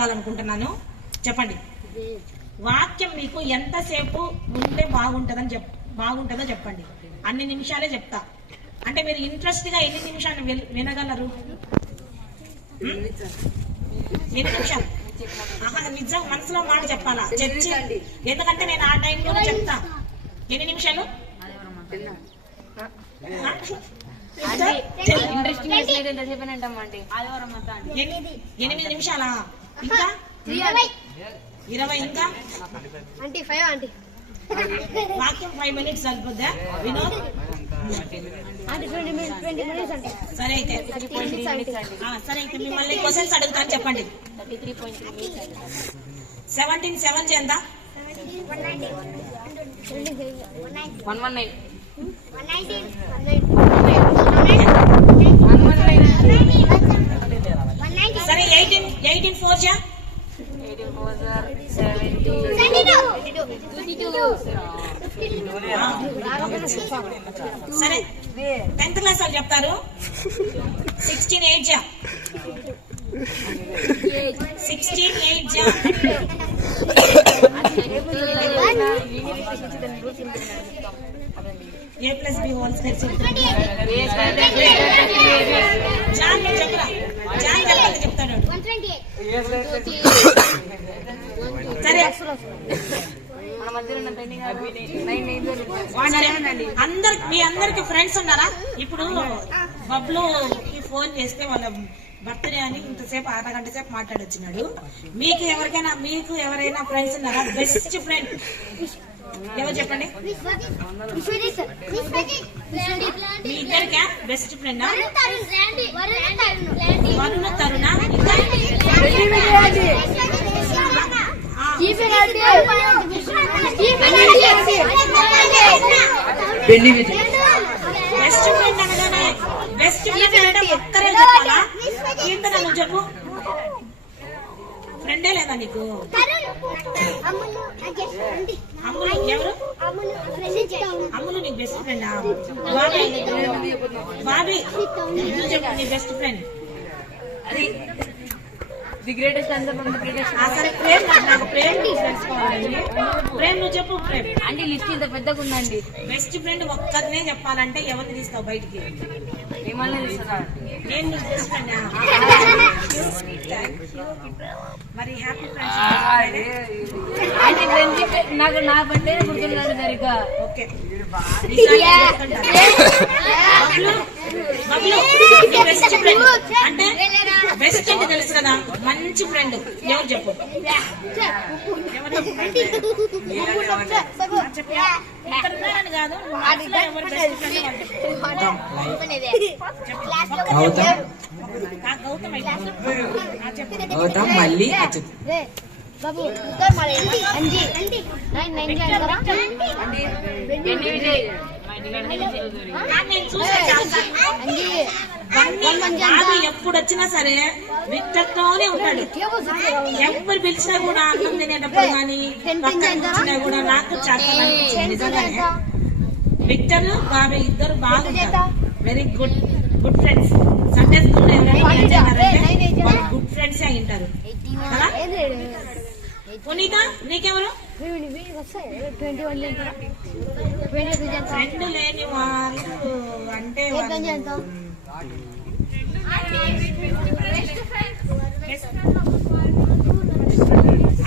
అడగాలనుకుంటున్నాను. చెప్పండి, వాక్యం మీకు ఎంతసేపు ఉంటే బాగుంటుందో చెప్పండి. అన్ని నిమిషాలే చెప్తా. అంటే మీరు ఇంట్రెస్ట్ గా ఎన్ని నిమిషాలు వినగలరు? ఎన్ని నిమిషాలు? నిజం మనసులో మాట చెప్పాలా? చర్చి, ఎందుకంటే నేను ఆ టైంలో చెప్తా. ఎన్ని నిమిషాలు? 8 నిమిషాలా? ఇంకా 20, ఇంకా వాక్యం 5 minutes సరిపోద్దా వినోద్? సరే అయితే మిమ్మల్ని క్వశ్చన్స్ అడుగుతాను, చెప్పండి. 17 7 చేయందా? 119. సరే 18 4 చే. 72. సరే 10th క్లాస్ వాళ్ళు చెప్తారు. 16 8 జా. 16 8 జా. A plus B whole square చెప్తాడు. జాన్ చెప్పరా? జాన్ చెప్తాడు. సరే మీ అందరికి ఫ్రెండ్స్ ఉన్నారా? ఇప్పుడు బబ్లుకి ఫోన్ చేస్తే వాళ్ళ బర్త్డే అని ఇంతసేపు అర్ధగంట సేపు మాట్లాడొచ్చినాడు. మీకు ఎవరైనా ఫ్రెండ్స్ ఉన్నారా? బెస్ట్ ఫ్రెండ్ ఎవరు చెప్పండి? మీ ఇద్దరికా best friend? Varuna Taruna, best friend అనగానే బెస్ట్ ఫ్రెండ్ అంటే ఒక్కరే చెప్పాలా? కీర్తన నువ్వు చెప్పు. ఫ్రెండే లేదా నీకు? అమ్ములు ఎవరు? అమ్ములు నీకు బెస్ట్ ఫ్రెండా? బాబీ నువ్వు చెప్పు నీ best friend. The greatest answer from the greatest. సరే ప్రేమ్, నాకు ప్రేమ్ తెలుసుకోవాలండి. ప్రేమ్ నువ్వు చెప్పు. ప్రేమ్ అంటే లిస్ట్ ఇంత పెద్దగా ఉందండి. బెస్ట్ ఫ్రెండ్ ఒక్కరినే చెప్పాలంటే ఎవరిని తీస్తావు బయటికి? ఏమన్నా తీస్తారా? నేను నీకు బెస్ట్ ఫ్రెండ్. మరి హ్యాపీ ఫ్రెండ్స్. అంటే ఫ్రెండ్షిప్ నాకు నా బర్త్డే గుర్తున్నాడు సరిగ్గా. ఓకే బెస్ట్ ఫ్రెండ్ అంటే బెస్ట్ అంటే తెలుసు కదా, మంచి ఫ్రెండ్ ఎవరు చెప్పు? ఇక్కడున్నారని కాదు, ఎవరు బెస్ట్ ఫ్రెండ్? గౌతమ్ మళ్ళీ బాబు ఎప్పుడు వచ్చినా సరే విక్టర్తోనే ఉంటాడు. ఎవరు పిలిచినా కూడా అన్నం తినేటప్పుడు కానీ పక్కన కూడా నాకు చాలా నిజంగానే విక్టర్ బాబీ ఇద్దరు బాగుంటారు. Very good friends. Sunday school ఎవరైనా గుడ్ ఫ్రెండ్స్ అయి ఉంటారు కదా. పునీత నీకెవరు ఫ్రెండ్ లేని వాళ్ళు అంటే?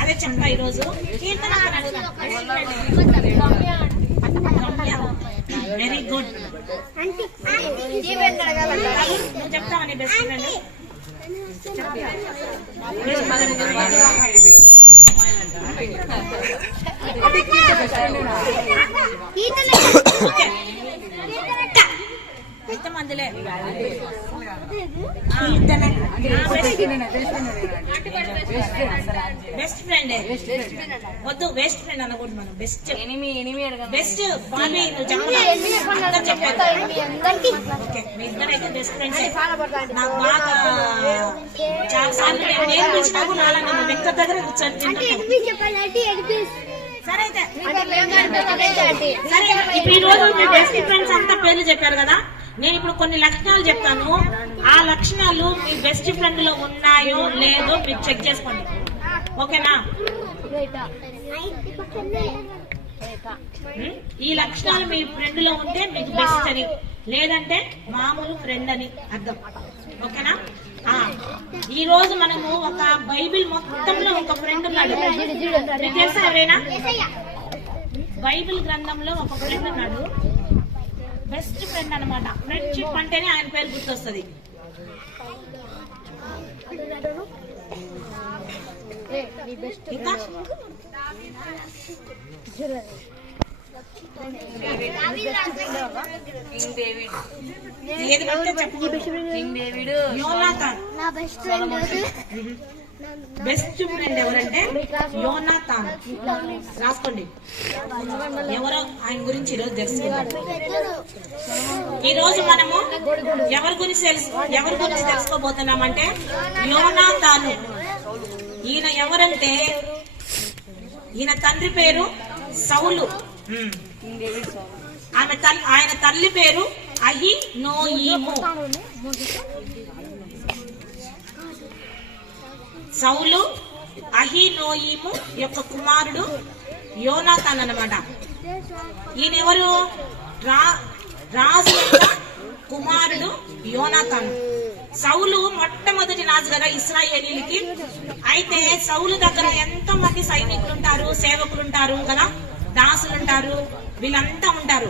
అదే చెప్పా ఈరోజు. కీర్తన వెరీ గుడ్. నువ్వు చెప్తావా నీ బెస్ట్ ఫ్రెండ్? ఎంతమందిలే బెస్ట్ ఫ్రెండ్ వద్దు, బెస్ట్ ఫ్రెండ్ అనకూడదు మనం. బెస్ట్ బెస్ట్ బాబీ నువ్వు చెప్పారు. ఓకే మీ ఇద్దరైతే బెస్ట్ ఫ్రెండ్స్. నాకు బాగా చాలా సార్లు నేను పిలిచినా కూడా అలా నన్ను వ్యక్తి దగ్గర కూర్చొని. సరే అయితే సరే ఇప్పుడు ఈ రోజు మీ బెస్ట్ ఫ్రెండ్స్ అంతా పేర్లు చెప్పారు కదా. నేను ఇప్పుడు కొన్ని లక్షణాలు చెప్తాను. ఆ లక్షణాలు మీ బెస్ట్ ఫ్రెండ్ లో ఉన్నాయో లేదో మీరు చెక్ చేసుకోండి. ఓకేనా? ఈ లక్షణాలు మీ ఫ్రెండ్ లో ఉంటే మీకు బెస్ట్ అని, లేదంటే మామూలు ఫ్రెండ్ అని అర్థం. ఓకేనా? ఈ రోజు మనము ఒక బైబిల్ మొత్తంలో ఒక ఫ్రెండ్ ఉన్నాడు. మీకు తెలుసా ఎవరైనా? బైబిల్ గ్రంథంలో ఒక ఫ్రెండ్ ఉన్నాడు, బెస్ట్ ఫ్రెండ్ అన్నమాట. ఫ్రెండ్షిప్ అంటేనే ఆయన పేరు గుర్తొస్తుంది. ఇంకా ఏది పడితే చెప్పకూడదు. యోనాతాన్ బెస్ట్ ఫ్రెండ్ ఎవరంటే యోనాతాన్. రాసుకోండి, ఎవరో ఆయన గురించి ఈరోజు తెలుసుకుందాం. ఈ రోజు మనము ఎవరి గురించి తెలుసుకోబోతున్నామంటే యోనాతాను. ఈయన ఎవరంటే ఈయన తండ్రి పేరు సౌలు, ఆయన తల్లి పేరు అహీనోయము. సౌలు అహీనోయము యొక్క కుమారుడు యోనాతాన్ అన్నమాట. ఈయనెవరు? రాజు యొక్క కుమారుడు యోనాతాన్. సౌలు మొట్టమొదటి రాజు కదా ఇశ్రాయేలీలకి. అయితే సౌలు దగ్గర ఎంతో మంది సైనికులు ఉంటారు, సేవకులు ఉంటారు కదా, దాసులు ఉంటారు, వీళ్ళంతా ఉంటారు.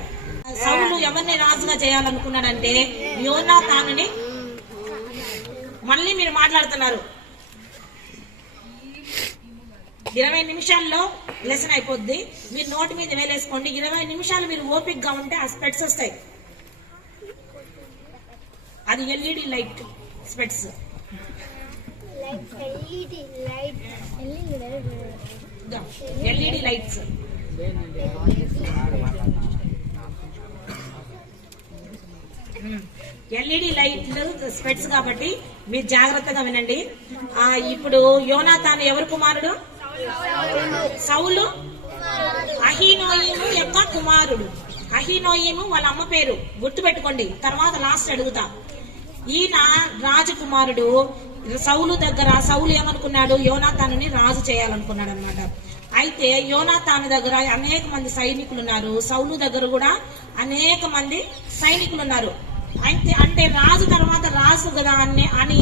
సౌలు ఎవరిని రాజుగా చేయాలనుకున్నాడంటే యోనాతానుని. మళ్ళీ మీరు మాట్లాడుతున్నారు. 20 నిమిషాల్లో లెసన్ అయిపోద్ది. మీరు నోటి మీద వేలేసుకోండి. 20 నిమిషాలు మీరు ఓపిక్ గా ఉంటే ఆ స్పెట్స్ వస్తాయి. అది LED light spots. LED lights. LED లైట్లు స్పెట్స్ కాబట్టి మీరు జాగ్రత్తగా వినండి. ఇప్పుడు యోనాతాను ఎవరి కుమారుడు? సౌలు అహీనోయము యొక్క కుమారుడు. అహీనోయము వాళ్ళ అమ్మ పేరు గుర్తుపెట్టుకోండి, తర్వాత లాస్ట్ అడుగుతా. ఈయన రాజకుమారుడు. సౌలు దగ్గర సౌలు ఏమనుకున్నాడు? యోనాతానుని రాజు చేయాలనుకున్నాడు అనమాట. అయితే యోనాతాను దగ్గర అనేక మంది సైనికులు ఉన్నారు, సౌలు దగ్గర కూడా అనేక మంది సైనికులు ఉన్నారు. అయితే అంటే రాజు తర్వాత రాజు కదా అని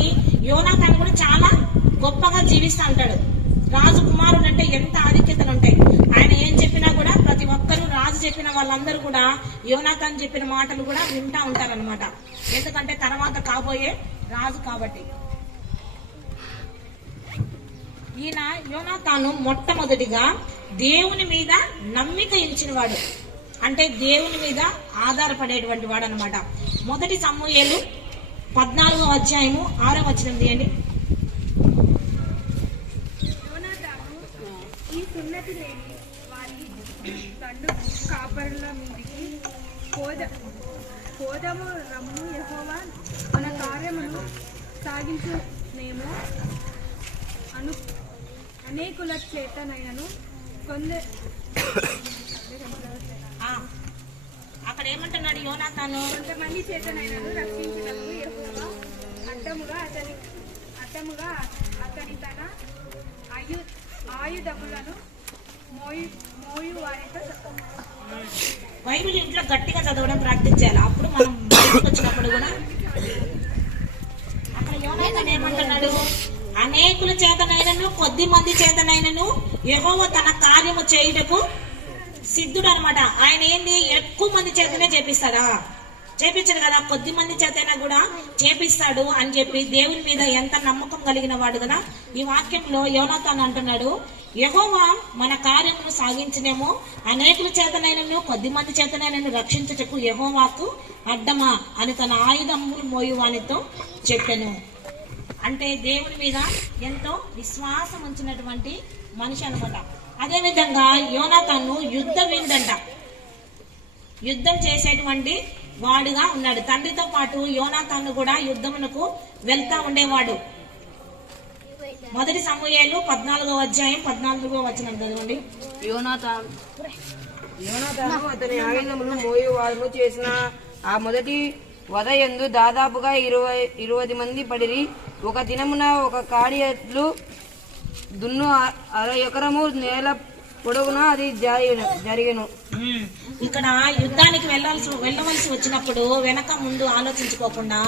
యోనాతాను కూడా చాలా గొప్పగా జీవిస్తూ ఉంటాడు. రాజు కుమారుడు అంటే ఎంత ఆధిక్యతలు ఉంటాయి. ఆయన ఏం చెప్పినా కూడా ప్రతి ఒక్కరూ, రాజు చెప్పిన వాళ్ళందరూ కూడా యోనాతాను చెప్పిన మాటలు కూడా వింటా ఉంటారనమాట. ఎందుకంటే తర్వాత కాబోయే రాజు కాబట్టి. ఈయన యోనాతాను మొట్టమొదటిగా దేవుని మీద నమ్మిక ఇచ్చినవాడు, అంటే దేవుని మీద ఆధారపడేటువంటి వాడు అనమాట. 1 సమూయేలు 14వ అధ్యాయము 6వ వచనం తీయండి. ఈ సున్నతి లేని వారి తండ్రి కాపరుల మీదికి పోదము రమ్ము, యెహోవా మన కార్యమును సాగించునేమో అనేకుల చేతనైనను అక్కడ ఏమంటున్నాడు యోనాతాను? కొంతమంది చేతనైనను రక్షించుటకు యెహోవా అడ్డముగా అతని తన ఆయుధములను మోయు వారితో. బైబిల్ ఇంట్లో గట్టిగా చదవడం ప్రాక్టీస్ చేయాలి. అప్పుడు మనం బయటకు వచ్చినప్పుడు కూడా అక్కడ యోనాతాను ఏమంటున్నాడు? అనేకుల చేతనైనను కొద్ది మంది చేతనైనను యెహోవా తన కార్యము చేయుటకు సిద్ధుడు అనమాట. ఆయన ఏంది? ఎక్కువ మంది చేతనే చేపిస్తాడా? చేపించడు కదా, కొద్ది మంది చేతైనా కూడా చేపిస్తాడు అని చెప్పి దేవుని మీద ఎంత నమ్మకం కలిగిన వాడు కదా. ఈ వాక్యంలో యోనాతాను అంటున్నాడు, యెహోవా మన కార్యమును సాగించనేమో అనేకుల చేతనైనను కొద్ది మంది చేతనైనను రక్షించుటకు యెహోవాకు అడ్డమా అని తన ఆయుధములు మోయువానితో చెప్పెను. అంటే దేవుని మీద ఎంతో విశ్వాసం ఉంచినటువంటి మనిషి అనమాట. అదే విధంగా యోనాతాను యుద్ధ వీరుడంట, యుద్ధం చేసేటువంటి వాడుగా ఉన్నాడు. తండ్రితో పాటు యోనాతాను కూడా యుద్ధమునకు వెళ్తా ఉండేవాడు. 1 సమూయేలు 14వ అధ్యాయం 14వ వచనం చదవండి. యోనాతాను అతని ఆయుధములు మోయువారు చేసిన ఆ మొదటి వధ యందు దాదాపుగా 20 మంది పడిరి. ఒక దినమున ఒక కాడి ఎడ్లు దున్ను 6 ఎకరము నేల పొడుగునా అది జరిగెను. ఇక్కడ యుద్ధానికి వెళ్ళవలసి వచ్చినప్పుడు వెనక ముందు ఆలోచించుకోకుండా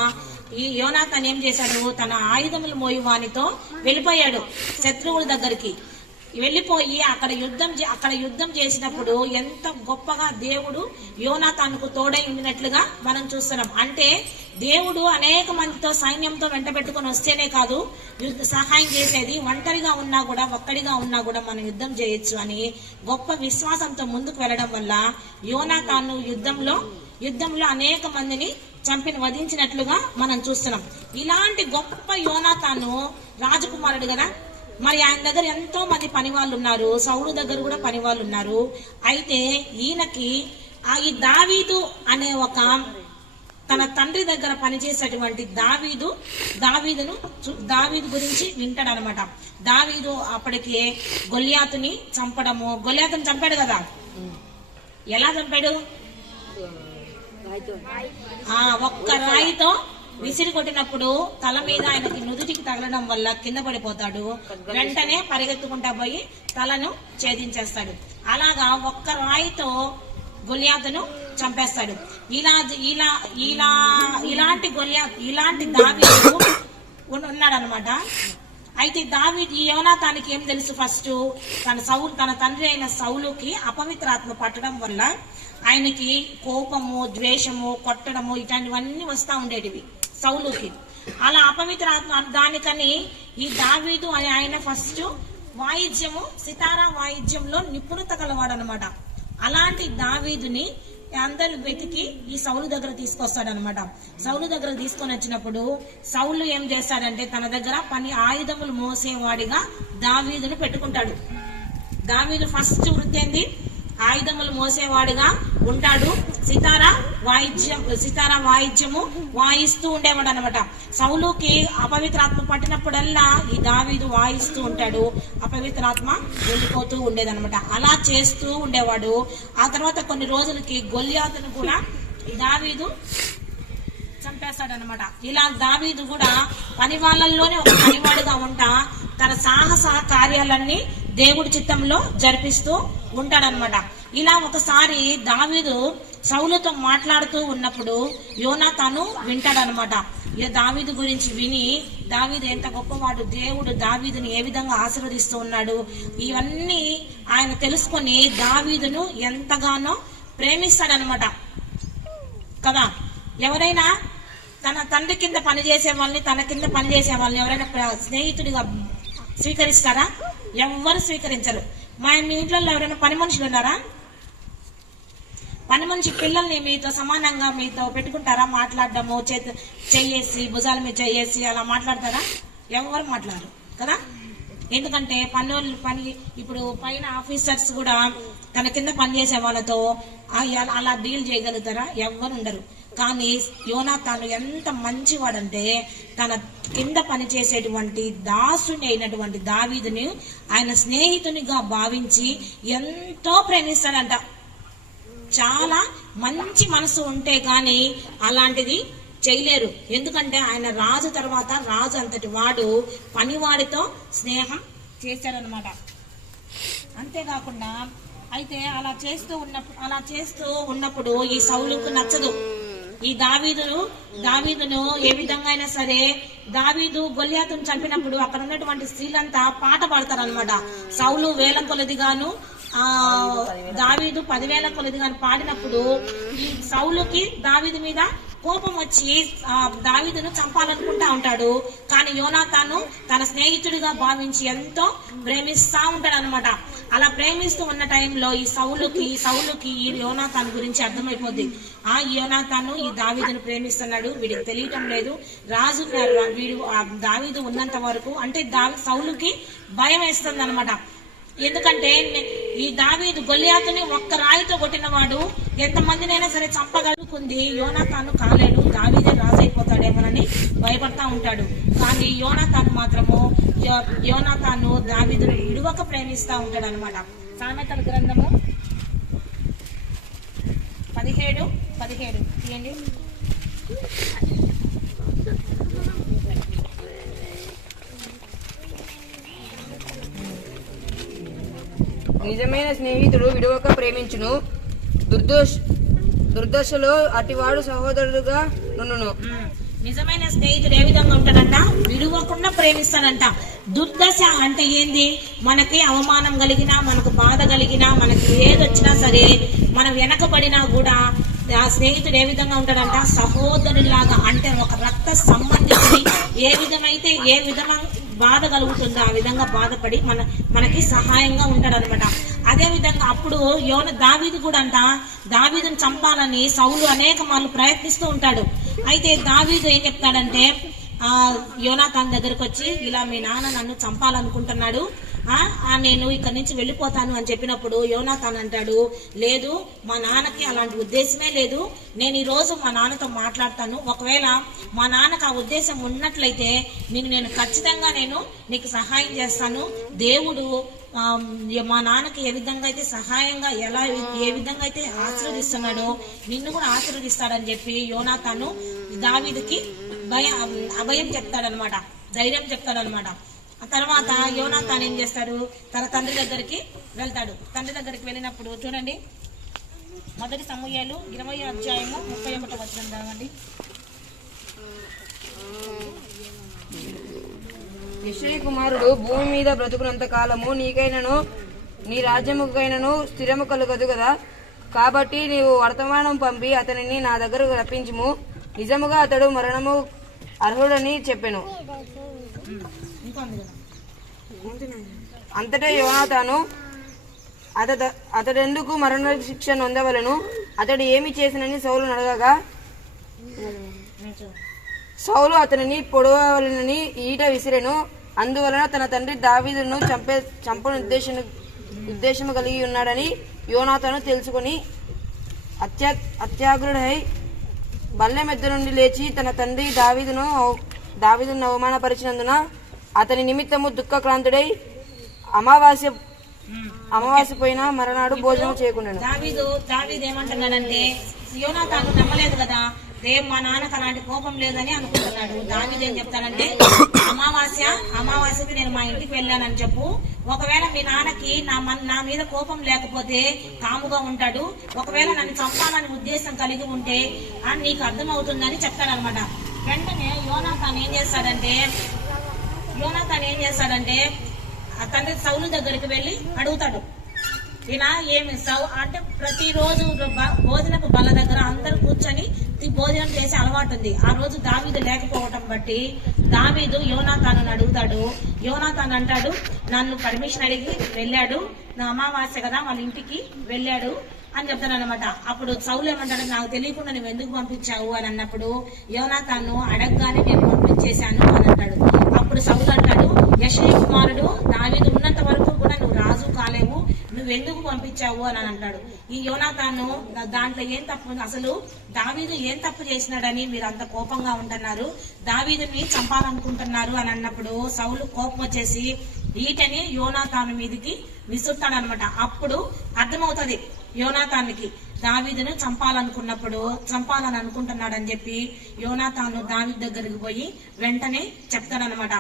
ఈ యోనాతాన్ ఏం చేశాడు, తన ఆయుధములు మోయి వానితో వెళ్ళిపోయాడు శత్రువుల దగ్గరికి. వెళ్ళిపోయి అక్కడ యుద్ధం చేసినప్పుడు ఎంత గొప్పగా దేవుడు యోనాతానుకు తోడై ఉండినట్లుగా మనం చూస్తున్నాం. అంటే దేవుడు అనేక మందితో సైన్యంతో వెంట పెట్టుకొని వస్తేనే కాదు సహాయం చేసేది, ఒంటరిగా ఉన్నా కూడా ఒక్కడిగా ఉన్నా కూడా మనం యుద్ధం చేయొచ్చు అని గొప్ప విశ్వాసంతో ముందుకు వెళ్ళడం వల్ల యోనాతాను యుద్ధంలో అనేక మందిని వధించినట్లుగా మనం చూస్తున్నాం. ఇలాంటి గొప్ప యోనాతాను రాజకుమారుడు కదా, మరి ఆయన దగ్గర ఎంతో మంది పనివాళ్ళు ఉన్నారు, సౌలు దగ్గర కూడా పనివాళ్ళు ఉన్నారు. అయితే ఈయనకి ఈ దావీదు అనే ఒక తన తండ్రి దగ్గర పనిచేసేటువంటి దావీదు గురించి వింటాడనమాట. దావీదు అప్పటికే గొల్యాతుని చంపాడు కదా. ఎలా చంపాడు? ఒక్క రాయితో విసిరి కొట్టినప్పుడు తల మీద ఆయనకి నుదుటికి తగలడం వల్ల కింద పడిపోతాడు. వెంటనే పరిగెత్తుకుంటా పోయి తలను ఛేదించేస్తాడు. అలాగా ఒక్క రాయితో గొల్యాతును చంపేస్తాడు. ఇలాంటి దావీదు ఉన్నాడనమాట. అయితే దావీదు ఈ యోనాతానికి ఏం తెలుసు, ఫస్ట్ తన తండ్రి అయిన సౌలుకి అపవిత్రాత్మ పట్టడం వల్ల ఆయనకి కోపము, ద్వేషము, కొట్టడము ఇట్లాంటివన్నీ వస్తా ఉండేటివి సౌలుకి. అలా అపవిత్రాత్మ దానికని ఈ దావీదు అని ఆయన ఫస్ట్ సితారా వాయిద్యంలో నిపుణత కలవాడు అనమాట. అలాంటి దావీదుని అందరూ వెతికి ఈ సౌలు దగ్గర తీసుకొస్తాడనమాట. సౌలు దగ్గర తీసుకొని వచ్చినప్పుడు సౌలు ఏం చేస్తాడంటే తన దగ్గర ఆయుధములు మోసేవాడిగా దావీదుని పెట్టుకుంటాడు. దావీదు ఫస్ట్ వృత్తి ఏంది? ఆయుధములు మోసేవాడిగా ఉంటాడు. సితారా వాయిద్యము వాయిస్తూ ఉండేవాడు అనమాట. సౌలుకి అపవిత్రాత్మ పట్టినప్పుడల్లా ఈ దావీదు వాయిస్తూ ఉంటాడు, అపవిత్రాత్మ వెళ్ళిపోతూ ఉండేదన్నమాట. అలా చేస్తూ ఉండేవాడు. ఆ తర్వాత కొన్ని రోజులకి గొల్యాతును కూడా దావీదు చంపేస్తాడనమాట. ఇలా దావీదు కూడా పని వాళ్ళల్లోనే ఒక పనివాడుగా ఉంటా తన సాహస కార్యాలన్నీ దేవుడి చిత్తంలో జరిపిస్తూ ఉంటాడనమాట. ఇలా ఒకసారి దావీదు సౌలుతో మాట్లాడుతూ ఉన్నప్పుడు యోనాతాను వింటాడనమాట. దావీదు గురించి విని దావీదు ఎంత గొప్పవాడు, దేవుడు దావీదుని ఏ విధంగా ఆశీర్వదిస్తూ ఉన్నాడు, ఇవన్నీ ఆయన తెలుసుకొని దావీదును ఎంతగానో ప్రేమిస్తాడనమాట కదా. ఎవరైనా తన తండ్రి కింద పనిచేసే వాళ్ళని, తన కింద పనిచేసే వాళ్ళని ఎవరైనా స్నేహితుడిగా స్వీకరిస్తారా? ఎవ్వరు స్వీకరించరు. మీ ఇంట్లో ఎవరైనా పని మనుషులు ఉన్నారా? పని మనిషి పిల్లల్ని మీతో సమానంగా మీతో పెట్టుకుంటారా? మాట్లాడడము, చెయ్యేసి భుజాల మీద చెయ్యేసి అలా మాట్లాడతారా? ఎవరు మాట్లాడరు కదా. ఎందుకంటే ఇప్పుడు పైన ఆఫీసర్స్ కూడా తన కింద పనిచేసే వాళ్ళతో అలా డీల్ చేయగలుగుతారా? ఎవ్వరు ఉండరు. కానీ యోనాతాను ఎంత మంచివాడంటే తన కింద పనిచేసేటువంటి దాసుని అయినటువంటి దావీదుని ఆయన స్నేహితునిగా భావించి ఎంతో ప్రేమిస్తాడంట. చాలా మంచి మనసు ఉంటే గాని అలాంటిది చేయలేరు. ఎందుకంటే ఆయన రాజు తర్వాత రాజు అంతటి వాడు పనివాడితో స్నేహం చేశాడనమాట. అంతేకాకుండా అయితే అలా చేస్తూ ఉన్నప్పుడు ఈ సౌలుకు నచ్చదు. ఈ దావీదును ఏ విధంగా అయినా సరే, దావీదు గొల్యాతును చంపినప్పుడు అక్కడ ఉన్నటువంటి స్త్రీలంతా పాట పాడతారనమాట. సౌలు వేల కొలదిగాను దావీదు 10,000 కొలదిగాను పాడినప్పుడు ఈ సౌలుకి దావీదు మీద కోపం వచ్చి దావీదును చంపాలనుకుంటా ఉంటాడు. కానీ యోనాతాను తన స్నేహితుడిగా భావించి ఎంతో ప్రేమిస్తా ఉంటాడు అనమాట. అలా ప్రేమిస్తూ ఉన్న టైంలో ఈ సౌలుకి ఈ యోనాతాను గురించి అర్థమైపోద్ది. ఈ యోనాతాను ఈ దావీదును ప్రేమిస్తున్నాడు, వీడికి తెలియటం లేదు. వీడు దావీదు ఉన్నంత వరకు అంటే సౌలుకి భయం వేస్తుంది అనమాట. ఎందుకంటే ఈ దావీదు గొల్యాతుని ఒక్క రాయితో కొట్టినవాడు ఎంతమందినైనా సరే చంపగలుగుకుంది. యోనాతాను కాలేడు, దావీదే రాజు అయిపోతాడేమోనని భయపడతా ఉంటాడు. కానీ యోనాతాను దావీదును విడువక ప్రేమిస్తా ఉంటాడు అనమాట. సామెతల గ్రంథము 17:17 తీయండి. నిజమైన స్నేహితుడు విడవక ప్రేమించును, దుర్దశలో అటివాడు సహోదరుడుగా నుండును. నిజమైన స్నేహితుడు ఏ విధంగా ఉంటాడంట? విడువకుండా ప్రేమిస్తాడంట. దుర్దశ అంటే ఏంది? మనకి అవమానం కలిగినా, మనకు బాధ కలిగినా, మనకి ఏదొచ్చినా సరే, మనం వెనకబడినా కూడా ఆ స్నేహితుడు ఏ విధంగా ఉంటాడంట? సహోదరులాగా, అంటే ఒక రక్త సంబంధికుడి ఏ విధంగా బాధ కలుగుతుందో ఆ విధంగా బాధపడి మనకి సహాయంగా ఉంటాడనమాట. అదే విధంగా అప్పుడు దావీదు కూడా అంట, దావీదుని చంపాలని సౌలు అనేక మార్లు ప్రయత్నిస్తూ ఉంటాడు. అయితే దావీదు ఏం చెప్తాడంటే, యోనాతాన్ దగ్గరకు వచ్చి, ఇలా మీ నాన్న నన్ను చంపాలనుకుంటున్నాడు, నేను ఇక్కడి నుంచి వెళ్ళిపోతాను అని చెప్పినప్పుడు యోనాతాన్ అంటాడు, లేదు, మా నాన్నకి అలాంటి ఉద్దేశమే లేదు, నేను ఈ రోజు మా నాన్నతో మాట్లాడతాను, ఒకవేళ మా నాన్నకు ఆ ఉద్దేశం ఉన్నట్లయితే నేను ఖచ్చితంగా నీకు సహాయం చేస్తాను, దేవుడు మా నాన్నకి ఏ విధంగా అయితే సహాయంగా ఏ విధంగా అయితే ఆశీర్వదిస్తున్నాడో నిన్ను కూడా ఆశీర్వదిస్తాడని చెప్పి యోనాతాను దావీదుకి అభయం చెప్తాడనమాట, ధైర్యం చెప్తాడనమాట. ఆ తర్వాత యోనాతాన్ ఏం చేస్తాడు? తన తండ్రి దగ్గరికి వెళ్తాడు. తండ్రి దగ్గరికి వెళ్ళినప్పుడు చూడండి, 1 సమూయేలు 20వ అధ్యాయము 31వ వచనం చదవండి. యెషయి కుమారుడు భూమి మీద బ్రతుకునంత కాలము నీకైనను నీ రాజ్యముకైనను స్థిరము కలుగదు కదా, కాబట్టి నీవు వర్తమానం పంపి అతనిని నా దగ్గరకు రప్పించుము, నిజముగా అతడు మరణము అర్హుడని చెప్పెను. అంతటా యోనాతాను, అతడెందుకు మరణ శిక్ష నొందవలను, అతడు ఏమి చేసినని సౌలు అడగగా, సౌలు అతనిని పొడవలనని ఈట విసిరెను, అందువలన తన తండ్రి దావీదును చంపను ఉద్దేశము కలిగి ఉన్నాడని యోనాతాను తెలుసుకుని అత్యాగ్రుడై బల్లెమెద్ద నుండి లేచి తన తండ్రి దావీదును అవమానపరిచినందున అతని నిమిత్తము దుఃఖక్రాంతుడై అమావాస్య పోయిన మరణాడు భోజనం చేయకుండా. దావీదు ఏమంటున్నాడంటే, యోనాతాను నమ్మలేదు కదా, మా నాన్నకు అలాంటి కోపం లేదని అనుకుంటున్నాడు. దావీదు ఏం చెప్తానంటే, అమావాస్యకి నేను మా ఇంటికి వెళ్ళానని చెప్పు, ఒకవేళ మీ నాన్నకి నా మీద కోపం లేకపోతే కాముగా ఉంటాడు, ఒకవేళ నన్ను చంపాలని ఉద్దేశం కలిగి ఉంటే నీకు అర్థమవుతుందని చెప్తాడనమాట. వెంటనే యోనాతాన్ ఏం చేస్తాడంటే తండ్రి సౌలు దగ్గరికి వెళ్ళి అడుగుతాడు, ఈయన ఏమి అంటే ప్రతిరోజు భోజనపు బల్ల దగ్గర అందరు కూర్చొని భోజనం చేసే అలవాటు ఉంది. ఆ రోజు దావీదు లేకపోవటం బట్టి దావీదు యోనాతాను అడుగుతాడు. యోనాతాన్ అంటాడు, నన్ను పర్మిషన్ అడిగి వెళ్ళాడు, నా అమావాస్య కదా వాళ్ళ ఇంటికి వెళ్ళాడు అని చెప్తాడు అనమాట. అప్పుడు సౌలు ఏమంటాడు, నాకు తెలియకుండా నువ్వు ఎందుకు పంపించావు అని అన్నప్పుడు యోనాతాను అడగగానే నేను పంపించేశాను అని అంటాడు. అప్పుడు సౌలు అంటాడు, యెషయి కుమారుడు దావీదు ఉన్నంత వరకు కూడా నువ్వు రాజు కాలేవు, నువ్వెందుకు పంపించావు అని అంటాడు. ఈ యోనాతాను దాంట్లో ఏం తప్పు, అసలు దావీదు ఏం తప్పు చేసినాడని మీరు అంత కోపంగా ఉంటున్నారు, దావీదుని చంపాలనుకుంటున్నారు అని అన్నప్పుడు సౌలు కోపం వచ్చేసి ఈటని యోనాతాను మీదకి విసురుతాడనమాట. అప్పుడు అర్థమవుతుంది యోనాతానికి, దావీదును చంపాలని అనుకుంటున్నాడని చెప్పి యోనాతాను దావీదు దగ్గరికి పోయి వెంటనే చెప్తాడనమాట.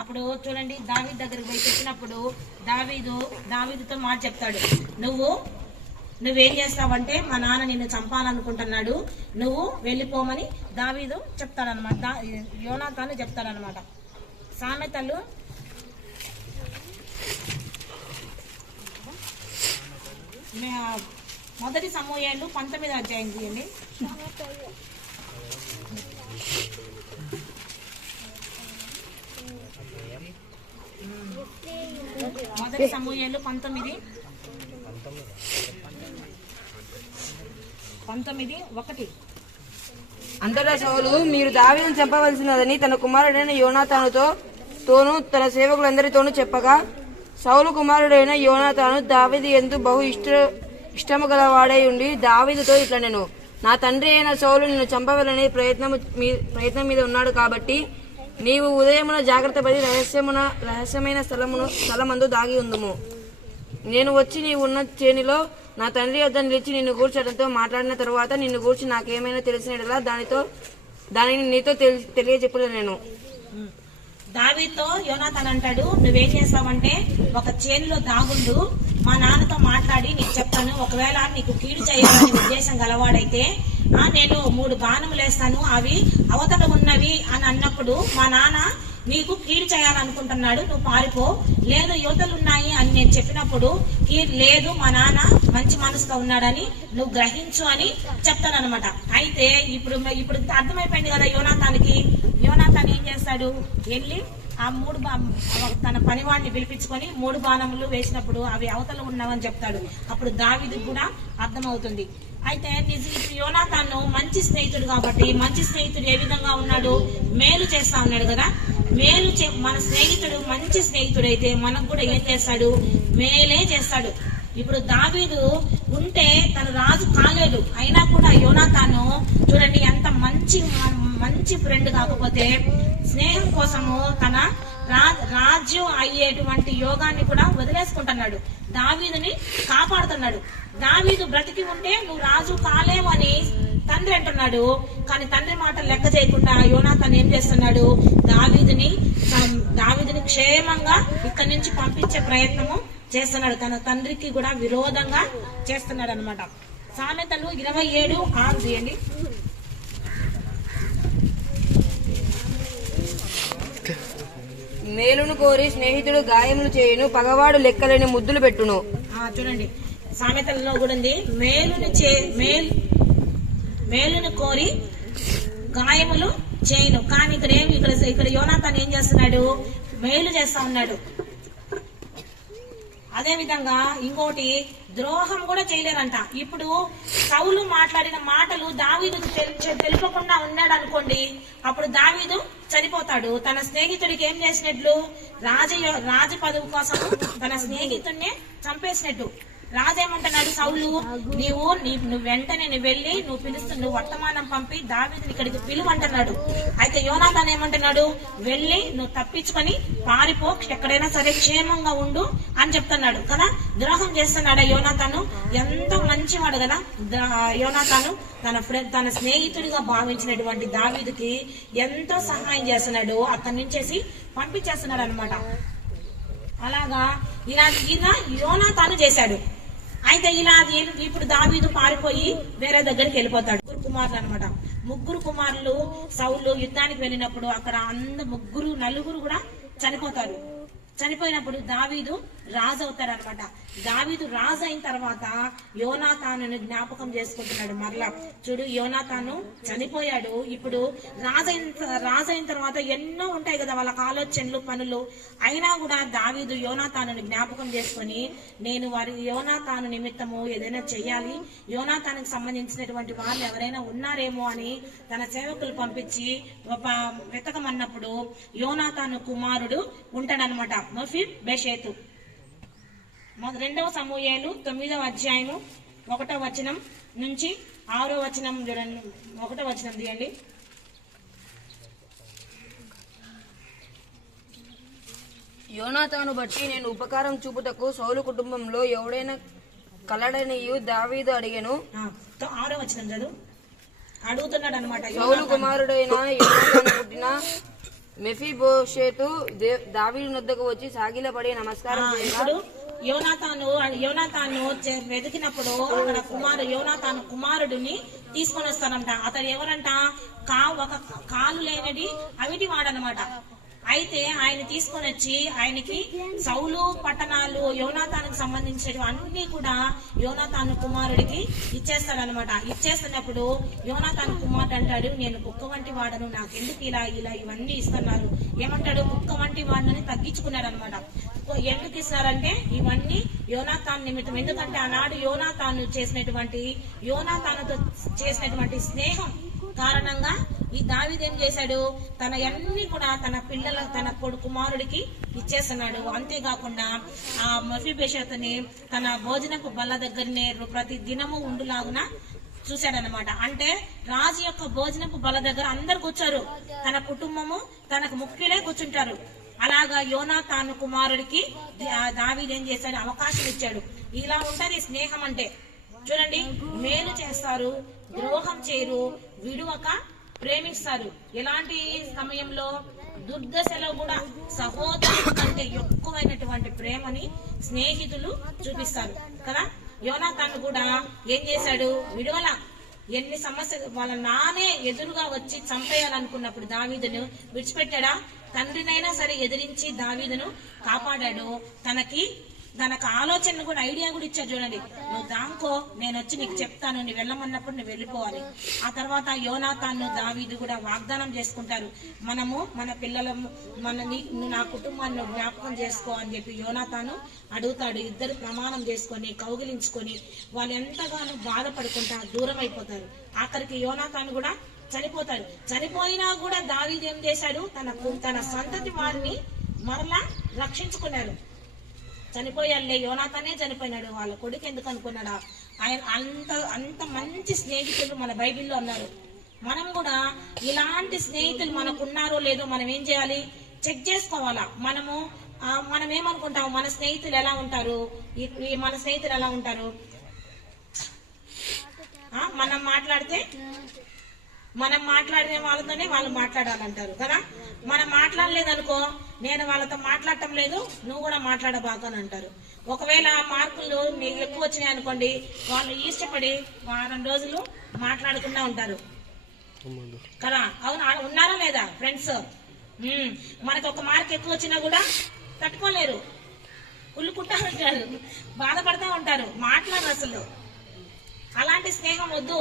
అప్పుడు చూడండి, దావీదు దగ్గరికి పోయి చెప్పినప్పుడు దావీదుతో మాట చెప్తాడు, నువ్వేం చేస్తావంటే మా నాన్న నిన్ను చంపాలనుకుంటున్నాడు, నువ్వు వెళ్ళిపోమని దావీదు చెప్తాడనమాట, యోనాతాను చెప్తాడనమాట. సామెతలు 1 సమూయేలు 19వ అధ్యాయం తీయండి. 1 సమూయేలు 19:1. అంతటా సౌలు, మీరు దావీదును చంపవలసినదని తన కుమారుడైన యోనాతానుతోనూ తన సేవకులందరితోనూ చెప్పగా, సౌలు కుమారుడైన యోనాతాను దావీదు యందు బహు ఇష్టము గలవాడై ఉండి దావీదుతో ఇట్లనెను, నా తండ్రి అయిన సౌలు నిన్ను చంపవలని ప్రయత్నం మీద ఉన్నాడు, కాబట్టి నీవు ఉదయమున జాగ్రత్త పడి రహస్యమైన స్థలమందు దాగి ఉందుము. నేను వచ్చి నీవు ఉన్న చేనిలో నా తండ్రి వద్ద నిలిచి నిన్ను గూర్చి అతనితో మాట్లాడిన తరువాత నిన్ను గూర్చి నాకేమైనా తెలిసినట్లా దానిని నీతో తెలియజెప్పలే. నేను దావీదుతో యోనాతాన్ అంటాడు, నువ్వేం చేస్తావంటే ఒక చేనులో దాగుండు, మా నాన్నతో మాట్లాడి నీకు చెప్తాను, ఒకవేళ నీకు కీడు చేయాలని ఉద్దేశం గలవాడైతే నేను 3 బాణములు వేస్తాను, అవి అవతల ఉన్నవి అని అన్నప్పుడు మా నాన్న నీకు కీడు చేయాలనుకుంటున్నాడు, నువ్వు పారిపో. లేదు యువతలు ఉన్నాయి అని నేను చెప్పినప్పుడు లేదు, మా నాన్న మంచి మనసుతో ఉన్నాడని నువ్వు గ్రహించు అని చెప్తానన్నమాట. అయితే ఇప్పుడు అర్థమైపోయింది కదా యోనాతానికి. యోనాతాన్ ఏం చేస్తాడు, వెళ్ళి ఆ 3 తన పనివాడిని పిలిపించుకొని 3 బాణములు వేసినప్పుడు అవి అవతల ఉన్నావని చెప్తాడు. అప్పుడు దావీదుకు కూడా అర్థమవుతుంది. అయితే ఇప్పుడు యోనాతాను మంచి స్నేహితుడు కాబట్టి, మంచి స్నేహితుడు ఏ విధంగా ఉన్నాడు, మేలు చేస్తా ఉన్నాడు కదా. మన స్నేహితుడు మంచి స్నేహితుడు అయితే మనకు కూడా ఏం చేస్తాడు, మేలే చేస్తాడు. ఇప్పుడు దావీదు ఉంటే తను రాజు కాలేడు, అయినా కూడా యోనాతాను చూడండి ఎంత మంచి ఫ్రెండ్. కాకపోతే స్నేహం కోసము తన రాజ్యం అయ్యేటువంటి యోగాన్ని కూడా వదిలేసుకుంటున్నాడు, దావీదుని కాపాడుతున్నాడు. దావీదు బ్రతికి ఉంటే నువ్వు రాజు కాలేవు అని తండ్రి అంటున్నాడు, కానీ తండ్రి మాటలు లెక్క చేయకుండా యోనాతాన్ ఏం చేస్తున్నాడు, దావీదుని క్షేమంగా ఇక్కడి నుంచి పంపించే ప్రయత్నము చేస్తున్నాడు, తన తండ్రికి కూడా విరోధంగా చేస్తున్నాడు అనమాట. సామెతలు 27:6 తీయండి. మేలును కోరి స్నేహితుడు గాయములు చేయును, పగవాడు లెక్కలేని ముద్దులు పెట్టును. చూడండి సామెతలలో కూడా ఉంది, మేలును కోరి గాయములు చేయను. కానీ ఇక్కడ యోనాతాన్ ఏం చేస్తున్నాడు, మేలు చేస్తా ఉన్నాడు. అదే విధంగా ఇంకోటి ద్రోహం కూడా చేయలేరంట. ఇప్పుడు సౌలు మాట్లాడిన మాటలు దావీదుకు తెలుపకుండా ఉన్నాడు అనుకోండి, అప్పుడు దావీదు చనిపోతాడు. తన స్నేహితుడికి ఏం చేసినట్లు, రాజ పదవి కోసం తన స్నేహితుడిని చంపేసినట్టు. రాజేమంటున్నాడు, సౌలు నువ్వు వెంటనే వెళ్ళి నువ్వు వర్తమానం పంపి దావీదుని ఇక్కడికి పిలువంటున్నాడు. అయితే యోనాతాన్ ఏమంటున్నాడు, వెళ్ళి నువ్వు తప్పించుకొని పారిపో, ఎక్కడైనా సరే క్షేమంగా ఉండు అని చెప్తున్నాడు కదా. ద్రోహం చేస్తున్నాడా యోనాతాను? ఎంతో మంచివాడు కదా యోనాతాను. తన స్నేహితుడిగా భావించినటువంటి దావీదుకి ఎంతో సహాయం చేస్తున్నాడు, అక్కడి నుంచేసి పంపించేస్తున్నాడు అనమాట. అలాగా ఇలా యోనాతాను చేశాడు. అయితే ఇలా ఇప్పుడు దావీదు పారిపోయి వేరే దగ్గరికి వెళ్ళిపోతాడు. 3 కుమారులు అనమాట. 3 కుమారులు సౌలు యుద్ధానికి వెళ్ళినప్పుడు అక్కడ నలుగురు కూడా చనిపోతారు. చనిపోయినప్పుడు దావీదు రాజు అవుతాడు అనమాట. దావీదు రాజు అయిన తర్వాత యోనాతాను జ్ఞాపకం చేసుకుంటున్నాడు. మరలా చూడు, యోనాతాను చనిపోయాడు. ఇప్పుడు రాజు అయిన తర్వాత ఎన్నో ఉంటాయి కదా వాళ్ళకి ఆలోచనలు, పనులు. అయినా కూడా దావీదు యోనాతాను జ్ఞాపకం చేసుకుని నేను యోనాతాను నిమిత్తము ఏదైనా చెయ్యాలి, యోనాతానికి సంబంధించినటువంటి వాళ్ళు ఎవరైనా ఉన్నారేమో అని తన సేవకులు పంపించి వెతకమన్నప్పుడు యోనాతాను కుమారుడు ఉంటాడనమాట, మెఫీబోషెతు. 2 సమూయేలు 9వ అధ్యాయము 1వ వచనం నుంచి 6వ వచనం చూడండి. 1వ వచనం తీయండి. యోనాతాను బట్టి నేను ఉపకారం చూపుటకు సౌలు కుటుంబంలో ఎవడైనా కలడనియు దావీదు అడిగెను. 6వ వచనం చదువు. అడుగుతున్నాడు అనమాట. సౌలు కుమారుడైన యోనాతాను పుట్టిన మెఫీబోషెతు దావీదు వద్దకు వచ్చి సాగిలపడి నమస్కారం చేయగా యోనాతాను వెతికినప్పుడు అక్కడ యోనాతాను కుమారుడిని తీసుకొని వస్తానంట. అతడు ఎవరంట, ఒక కాలు లేనిది అవిటి వాడనమాట. అయితే ఆయన తీసుకొని వచ్చి ఆయనకి సౌలు పట్టణాలు యోనాతానికి సంబంధించినవి అన్ని కూడా యోనాతాను కుమారుడికి ఇచ్చేస్తాడనమాట. ఇచ్చేస్తున్నప్పుడు యోనాతాను కుమారుడు అంటాడు, నేను కుక్క వంటి వాడను, నాకెందుకు ఇలా ఇవన్నీ ఇస్తున్నారు. ఏమంటాడు, కుక్క వంటి వాడని తగ్గించుకున్నాడు అనమాట. ఎందుకు ఇస్తున్నారంటే ఇవన్నీ యోనాతాను నిమిత్తం. ఎందుకంటే ఆనాడు యోనాతానుతో చేసినటువంటి స్నేహం కారణంగా ఈ దావీదు ఏం చేశాడు, తన అన్ని కూడా తన కుమారుడికి ఇచ్చేస్తున్నాడు. అంతేకాకుండా ఆ మెఫీబోషెతుని తన భోజనపు బల్ల దగ్గరనే ప్రతి దినము ఉండులాగున చూశాడనమాట. అంటే రాజు యొక్క భోజనపు బల్ల దగ్గర అందరు కూర్చోరు, తన కుటుంబము తనకు ముఖ్యులే కూర్చుంటారు. అలాగా యోనాతాను కుమారుడికి దావీదు ఏం చేశాడు, అవకాశం ఇచ్చాడు. ఇలా ఉంటది స్నేహం అంటే. చూడండి, మేలు చేస్తారు, ద్రోహం చేయరు, విడువక ప్రేమిస్తారు. ఎలాంటి సమయంలో దుర్దశలో కూడా సహోదరుల కంటే ఎక్కువైనటువంటి ప్రేమని స్నేహితులు చూపిస్తారు కదా. యోనాతాను కూడా ఏం చేశాడు, విడువల ఎన్ని సమస్యలు వాళ్ళ నానే ఎదురుగా వచ్చి చంపేయాలనుకున్నప్పుడు దావీదును విడిచిపెట్టాడా? తండ్రినైనా సరే ఎదిరించి దావీదును కాపాడాడు. తనకు ఆలోచన కూడా, ఐడియా కూడా ఇచ్చాడు. చూడండి, నువ్వు దాంకో, నేను వచ్చి నీకు చెప్తాను, నువ్వు వెళ్ళమన్నప్పుడు నువ్వు వెళ్ళిపోవాలి. ఆ తర్వాత యోనాతాను దావీదు కూడా వాగ్దానం చేసుకుంటారు, మనము మన పిల్లలము నువ్వు నా కుటుంబాన్ని జ్ఞాపకం చేసుకో అని చెప్పి యోనాతాను అడుగుతాడు. ఇద్దరు ప్రమాణం చేసుకొని కౌగిలించుకొని వాళ్ళు ఎంతగానో బాధపడుకుంటా దూరం అయిపోతారు. ఆఖరికి యోనాతాను కూడా చనిపోతాడు. చనిపోయినా కూడా దావీదు ఏం చేశాడు, తన సంతతి వారిని మరలా రక్షించుకున్నారు. చనిపోయాడులే, యోనాతానే చనిపోయినాడు, వాళ్ళ కొడుకు ఎందుకు అనుకున్నాడా? ఆయన అంత మంచి స్నేహితులు మన బైబిల్లో ఉన్నారు. మనం కూడా ఇలాంటి స్నేహితులు మనకు ఉన్నారో లేదో మనం ఏం చేయాలి, చెక్ చేసుకోవాలా. మనం ఏమనుకుంటాం, మన స్నేహితులు ఎలా ఉంటారు, మన స్నేహితులు ఎలా ఉంటారు, మనం మాట్లాడిన వాళ్ళతోనే వాళ్ళు మాట్లాడాలంటారు కదా. మనం మాట్లాడలేదనుకో, నేను వాళ్ళతో మాట్లాడటం లేదు, నువ్వు కూడా మాట్లాడబాకని అంటారు. ఒకవేళ మార్కులు నీకు ఎక్కువ వచ్చినాయి అనుకోండి, వాళ్ళు ఇష్టపడి వారం రోజులు మాట్లాడకుండా ఉంటారు కదా. అవును, ఉన్నారా లేదా ఫ్రెండ్స్? మనకు ఒక మార్క్ ఎక్కువ వచ్చినా కూడా తట్టుకోలేరు, కుళ్ళుకుంటా ఉంటారు, బాధపడతా ఉంటారు, మాట్లాడరు అసలు. అలాంటి స్నేహం వద్దు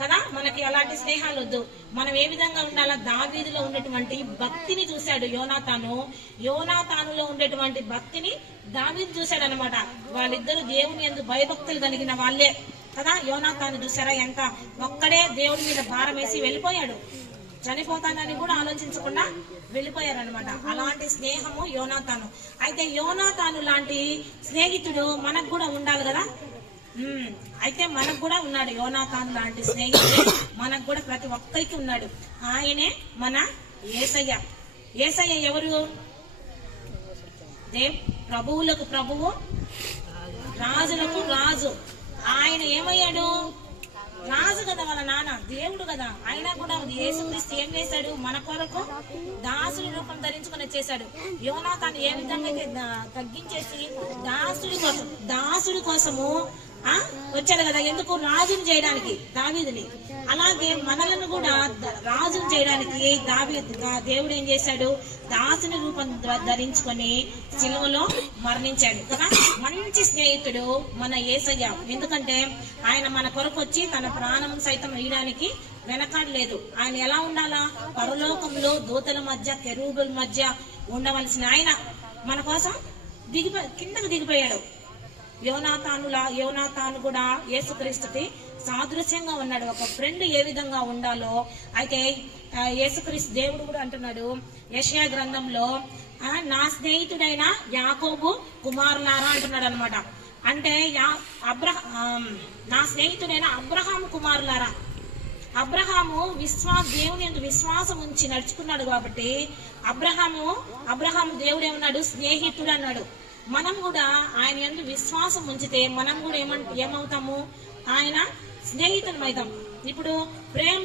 కదా, మనకి అలాంటి స్నేహాలు వద్దు. మనం ఏ విధంగా ఉండాలా? దావీదులో ఉన్నటువంటి భక్తిని చూశాడు యోనాతానులో ఉండేటువంటి భక్తిని దావీదు చూశాడు అనమాట. వాళ్ళిద్దరు దేవుని యందు భయభక్తులు కలిగిన వాళ్ళే కదా. యోనాతాను చూసారా, ఎంత ఒక్కడే దేవుడి మీద భారం వేసి వెళ్ళిపోయాడు, చనిపోతానని కూడా ఆలోచించకుండా వెళ్ళిపోయారనమాట. అలాంటి స్నేహము యోనాతాను. అయితే యోనాతాను లాంటి స్నేహితుడు మనకు కూడా ఉండాలి కదా. అయితే మనకు కూడా ఉన్నాడు యోనాతాను లాంటి స్నేహితుడు, మనకు కూడా ప్రతి ఒక్కరికి ఉన్నాడు. ఆయనే మన యేసయ్య. యేసయ్య ఎవరు? ప్రభువులకు ప్రభువు, రాజులకు రాజు. ఆయన ఏమయ్యాడు? రాజు కదా, వాళ్ళ నాన్న దేవుడు కదా. అయినా కూడా యేసుక్రీస్తు ఏం చేశాడు? మన కొరకు దాసుడి రూపం ధరించుకుని వచ్చేసాడు. యోనాతాను ఏ విధంగా అయితే తగ్గించేసి దాసుడి కోసము వచ్చాడు కదా. ఎందుకు? రాజును చేయడానికి దావీదుని. అలాగే మనలను కూడా రాజును చేయడానికి దేవుడు ఏం చేశాడు? దాసుని రూపం ధరించుకొని సిలువలో మరణించాడు కదా. మంచి స్నేహితుడు మన యేసయ్య. ఎందుకంటే ఆయన మన కొరకు వచ్చి తన ప్రాణం సైతం వేయడానికి వెనకాడలేదు. ఆయన ఎలా ఉండాలా? పరలోకంలో దూతల మధ్య, కెరూబుల మధ్య ఉండవలసిన ఆయన మన కోసం కిందకు దిగిపోయాడు. యోనాతాను కూడా యేసుక్రీస్తుకి సాదృశ్యంగా ఉన్నాడు. ఒక ఫ్రెండ్ ఏ విధంగా ఉండాలో అయితే యేసుక్రీస్తు దేవుడు కూడా అంటున్నాడు యెషయా గ్రంథంలో, నా స్నేహితుడైన యాకోబు కుమారులారా అంటున్నాడు అనమాట. అంటే నా స్నేహితుడైన అబ్రహాము కుమారులారా. అబ్రహాము దేవుని యందు విశ్వాసం ఉంచి నడుచుకున్నాడు కాబట్టి అబ్రహాము దేవుడు ఏమన్నాడు? స్నేహితుడు అన్నాడు. మనం కూడా ఆయన యందు విశ్వాసం ఉంచితే మనం కూడా ఏమవుతాము? ఆయన స్నేహితులం అవుతాం. ఇప్పుడు ప్రేమ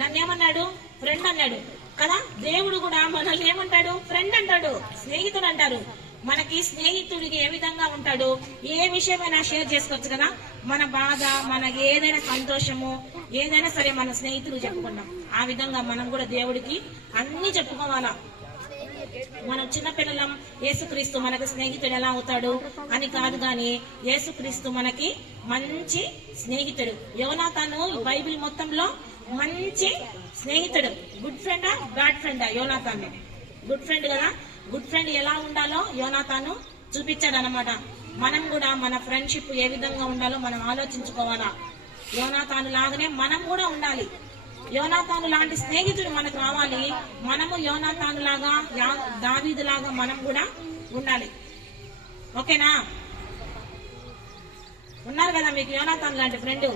నన్నేమన్నాడు? ఫ్రెండ్ అన్నాడు కదా. దేవుడు కూడా మనల్ని ఏమంటాడు? ఫ్రెండ్ అంటాడు, స్నేహితుడు అంటారు. మనకి స్నేహితుడికి ఏ విధంగా ఉంటాడు? ఏ విషయమైనా షేర్ చేసుకోవచ్చు కదా. మన బాధ, మన ఏదైనా సంతోషము, ఏదైనా సరే మన స్నేహితులు చెప్పుకున్నాం. ఆ విధంగా మనం కూడా దేవుడికి అన్ని చెప్పుకోవాలా. మనం చిన్నపిల్లలం, యేసుక్రీస్తు మనకి స్నేహితుడు ఎలా అవుతాడు అని కాదు గాని యేసుక్రీస్తు మనకి మంచి స్నేహితుడు. యోనాతాను బైబిల్ మొత్తంలో మంచి స్నేహితుడు. గుడ్ ఫ్రెండా బ్యాడ్ ఫ్రెండా? యోనాతాను గుడ్ ఫ్రెండ్ కదా. గుడ్ ఫ్రెండ్ ఎలా ఉండాలో యోనాతాను చూపించాడు అనమాట. మనం కూడా మన ఫ్రెండ్షిప్ ఏ విధంగా ఉండాలో మనం ఆలోచించుకోవాలా. యోనాతాను లాగానే మనం కూడా ఉండాలి. యోనాతాను లాంటి స్నేహితుడు మనకు రావాలి. మనము యోనాతాను లాగా, దావీదు లాగా మనం కూడా ఉండాలి. ఓకేనా? ఉన్నారు కదా మీకు యోనాతాను లాంటి ఫ్రెండ్.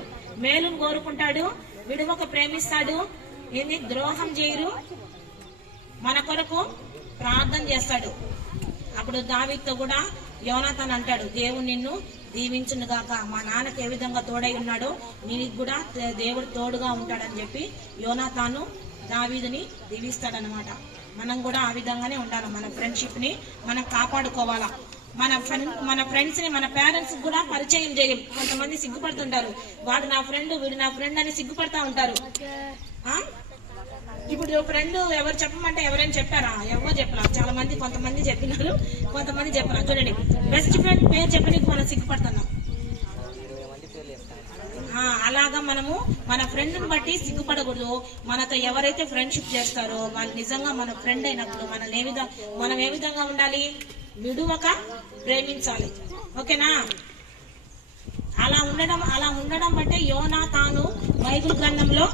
మేలును కోరుకుంటాడు, విడువక ప్రేమిస్తాడు, ఏంది ద్రోహం చేయరు, మన కొరకు ప్రార్థన చేస్తాడు. అప్పుడు దావీదుతో కూడా యోనాతాను అంటాడు, దేవుడు నిన్ను దీవించును గాక. మా నాన్నకి ఏ విధంగా తోడై ఉన్నాడో నీకు కూడా దేవుడు తోడుగా ఉంటాడని చెప్పి యోనాతాను దావీదుని దీవిస్తాడనమాట. మనం కూడా ఆ విధంగానే ఉండాలి. మన ఫ్రెండ్షిప్ ని మనం కాపాడుకోవాలా. మన ఫ్రెండ్స్ ని మన పేరెంట్స్ కూడా పరిచయం చేయం. కొంతమంది సిగ్గుపడుతుంటారు, వాడు నా ఫ్రెండ్ వీడు నా ఫ్రెండ్ అని సిగ్గుపడతా ఉంటారు. ఇప్పుడు ఫ్రెండ్ ఎవరు చెప్పమంటే ఎవరైనా చెప్పారా? ఎవరు చెప్పరా? చాలా మంది, కొంతమంది చెప్పినారు, కొంతమంది చెప్పరా. చూడండి, బెస్ట్ ఫ్రెండ్ పేరు చెప్పడానికి మనం సిగ్గుపడుతున్నాం. అలాగా మనము మన ఫ్రెండ్ ని బట్టి సిగ్గుపడకూడదు. మనతో ఎవరైతే ఫ్రెండ్షిప్ చేస్తారో వాళ్ళు నిజంగా మన ఫ్రెండ్ అయినప్పుడు మనం ఏ విధంగా ఉండాలి? విడువక ప్రేమించాలి. ఓకేనా? అలా ఉండడం బట్టే యోనాతాను బైబిల్ గ్రంథంలో